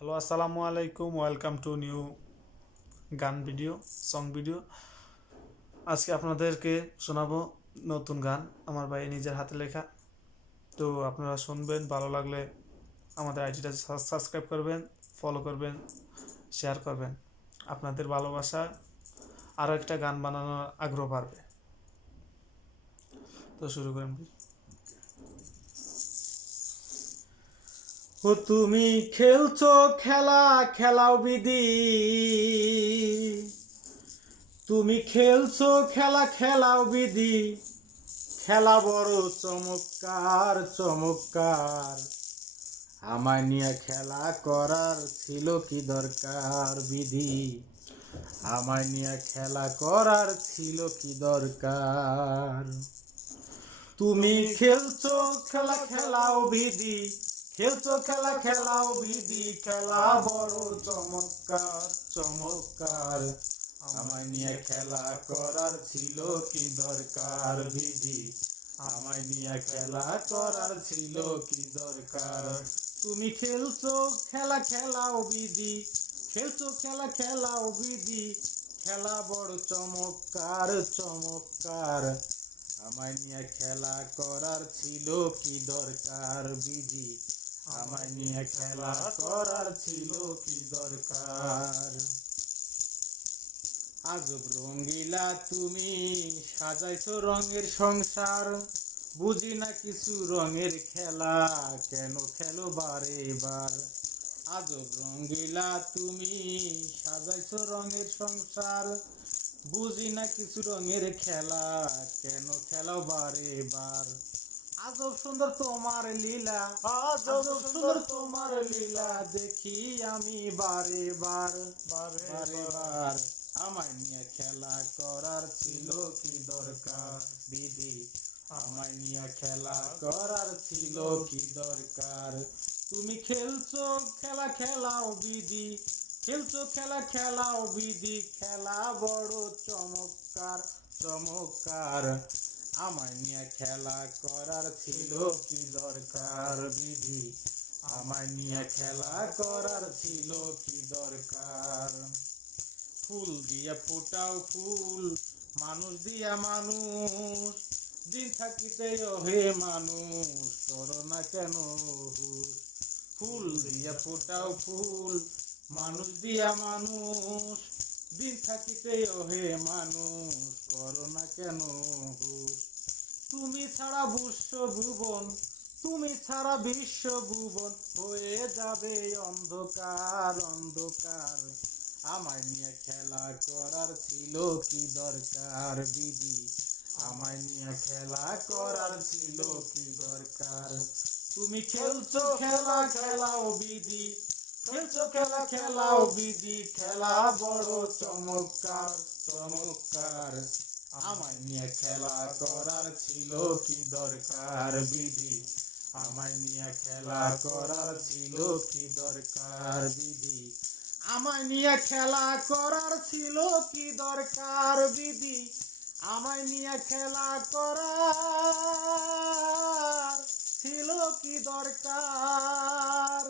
Hello, আসসালামু আলাইকুম। Welcome to new গান ভিডিও, সং ভিডিও। আজকে আপনাদেরকে শোনাবো নতুন গান, আমার ভাই নিজের হাতে লেখা। তো আপনারা শুনবেন, ভালো লাগলে আমাদের আইডিটা সাবস্ক্রাইব করবেন, ফলো করবেন, শেয়ার করবেন। আপনাদের ভালোবাসা আরও একটা গান বানানোর আগ্রহ বাড়বে। তো শুরু করেন। ও তুমি খেলছো খেলা, খেলাও বিধি। তুমি খেলছো খেলা, খেলাও বিধি। খেলা বড় চমৎকার চমৎকার। আমায় নিয়ে খেলা করার ছিল কি দরকার বিধি। আমায় নিয়ে খেলা করার ছিল কি দরকার। তুমি খেলছো খেলা, খেলাও বিধি। খেলছো খেলা, খেলাও বিধি। খেলা বড় চমৎকার চমৎকার। আমায় নিয়ে খেলা করার ছিল কি দরকার বিধি। আমায় নিয়ে খেলা করার ছিল কি দরকার। তুমি খেলছো খেলা, খেলাও বিধি। খেলছো খেলা, খেলাও বিধি। খেলা বড় চমৎকার চমৎকার। আমায় নিয়ে খেলা করার ছিল কি দরকার বিধি। আমায় নিয়ে খেলা করার ছিল কি দরকার। আজব রঙ্গিলা তুমি সাজাইছো রঙের সংসার। বুঝি না কিছু রঙের খেলা, কেন খেলো বারে বার। আজব রঙ্গিলা তুমি সাজাইছো রঙের সংসার। বুঝি না কিছু রঙের খেলা, কেন খেলাও বারে বার। আজব সুন্দর তোমার লীলা, আজব সুন্দর তোমার লীলা। দেখি আমি বারে বার বারে বার। আমায় নিয়ে খেলা করার ছিল কি দরকার বিধি। আমায় নিয়ে খেলা করার ছিল কি দরকার। তুমি খেলছো খেলা, খেলাও বিধি। খেলছো খেলা, খেলাও বিধি। খেলা বড় চমৎকার চমৎকার। আমায় নিয়ে খেলা করার ছিল কি দরকার বিধি। আমায় নিয়ে খেলা করার ছিল কি দরকার। ফুল দিয়া ফুটাও ফুল, মানুষ দিয়া মানুষ। দিন থাকিতে হে মানুষ, করো না কেন হুশ। ফুল দিয়া ফুটাও ফুল, মানুষ দিয়া মানুষ। দিন থাকিতে হে মানুষ, করো না কেন হুশ। তুমি ছাড়া বিশ্ব ভুবন, তুমি ছাড়া বিশ্ব ভুবন হয়ে যাবে অন্ধকার অন্ধকার। আমায় নিয়ে খেলা করার ছিল কি দরকার বিধি। আমায় নিয়ে খেলা করার ছিল কি দরকার। তুমি খেলছো খেলা, খেলাও বিধি। খেলছো খেলা, খেলাও বিধি। খেলা বড় চমৎকার চমৎকার। আমায় নিয়ে খেলা করার ছিল কি দরকার বিধি। আমায় নিয়ে খেলা করার ছিল কি দরকার বিধি। আমায় নিয়ে খেলা করার ছিল কি দরকার বিধি। আমায় নিয়ে খেলা করার ছিল কি দরকার।